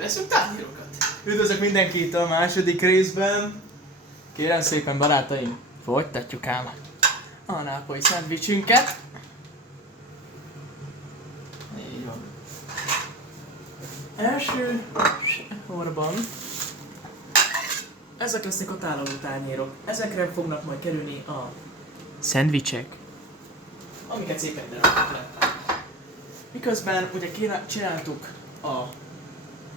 Leszünk tányérokat. Üdvözlök mindenkit a második részben. Kérem szépen barátaim, folytatjuk ám a nápolyi szendvicsünket. Így van. Első sorban ezek lesznek a tálaló tányérok. Ezekre fognak majd kerülni a szendvicsek, amiket szépen berakjuk le. Miközben ugye csináltuk a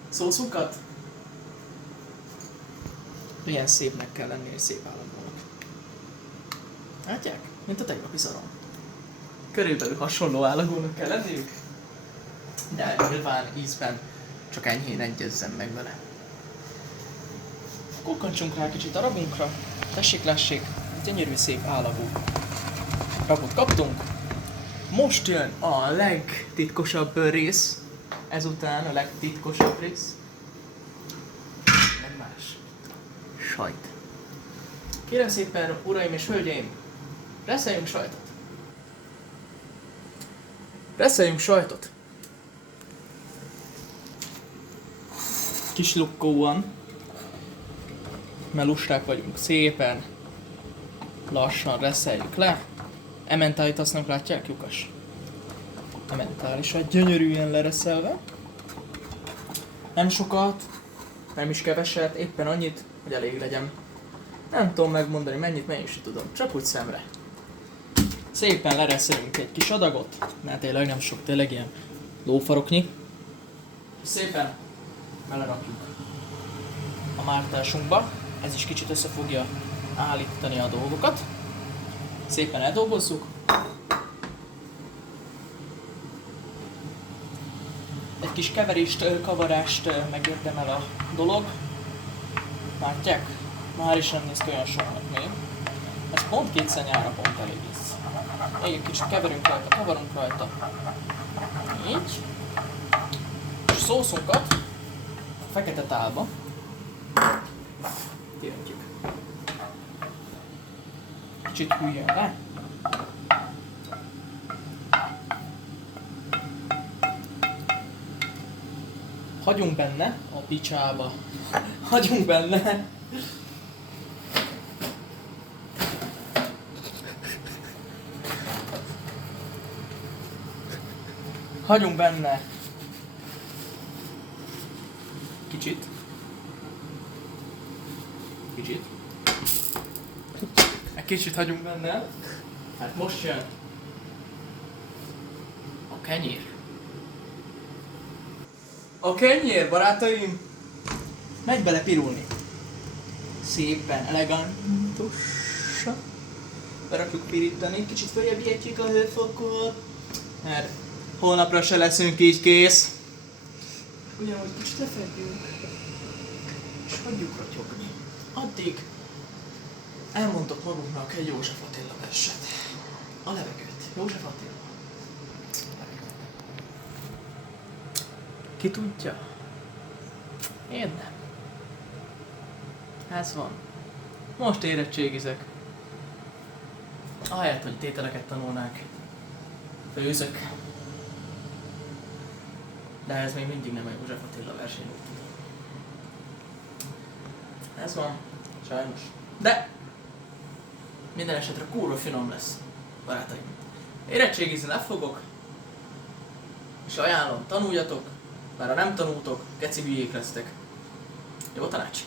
szószunkat, milyen szépnek kell lenni és szép állatnak. Látják? Mint a tegnapi szarom. Körülbelül hasonló állagúnak kell lenniük, de nyilván ízben csak enyhén egyezzen meg vele. Kukkantsunk rá kicsit a rabunkra. Tessék, lássék, gyönyörű szép állagú rabot kaptunk. Most jön a legtitkosabb rész. Ezután a legtitkosabb rész. Nem más. Sajt. Kérem szépen, uraim és hölgyeim, reszeljünk sajtot. Reszeljünk sajtot. Kis lukkóan. Mert lusták vagyunk. Szépen lassan reszeljük le. Ementálit azt nem látják, lyukas? Mentálisan gyönyörűen lereszelve. Nem sokat, nem is keveset, éppen annyit, hogy elég legyen. Nem tudom megmondani mennyit, mennyi is tudom, csak úgy szemre. Szépen lereszelünk egy kis adagot, mert tényleg nem sok, tényleg ilyen lófaroknyi. Szépen belerakjuk a mártásunkba, ez is kicsit össze fogja állítani a dolgokat. Szépen eldolgozzuk. Egy kis keverést, kavarást megérdemel a dolog. Látják? Már is nem néz ki olyan soknak még. Ez pont kétszer nyára pont elég lesz. Még egy kicsit keverünk rajta, kavarunk rajta. Így. És szószunkat a fekete tálba kiöntjük. Kicsit hűljön le. Hagyunk benne a picsába. Hagyunk benne. Hagyunk benne. Kicsit. Kicsit. Egy kicsit hagyunk benne. Hát most jön a kenyér. A kenyér, barátaim! Megy bele pirulni. Szépen, elegantusan. Berakjuk pirítani, kicsit följebb vihetjük a hőfokot. Mert holnapra se leszünk így kész. Ugyanúgy kicsit lefekvünk. És hagyjuk ratyogni. Addig elmondok magunknak egy József Attila verset. A levegőt. József Attila. Ki tudja? Én nem. Ez van. Most érettségizek. Ahelyett, hogy tételeket tanulnánk. Főzök. De ez még mindig nem a József Attila verseny úgy tudom. Ez van. Sajnos. De minden esetre kurva finom lesz, barátaim. Érettségizni le fogok. És ajánlom, tanuljatok. Már ha nem tanultok, geci hülyék lesztek. Jó tanács?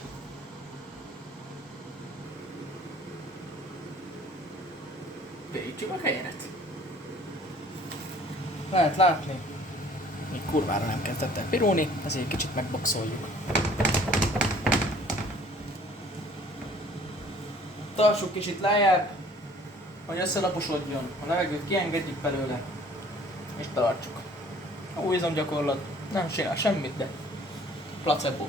Beütjük a kenyeret. Lehet látni, még kurvára nem kezdett el pirulni, ezért egy kicsit megboxoljuk. Tartsuk kicsit lejjebb, hogy összelaposodjon, a levegőt kiengedjük belőle, és tartsuk. A új izomgyakorlat nem csinál semmit, de placebo.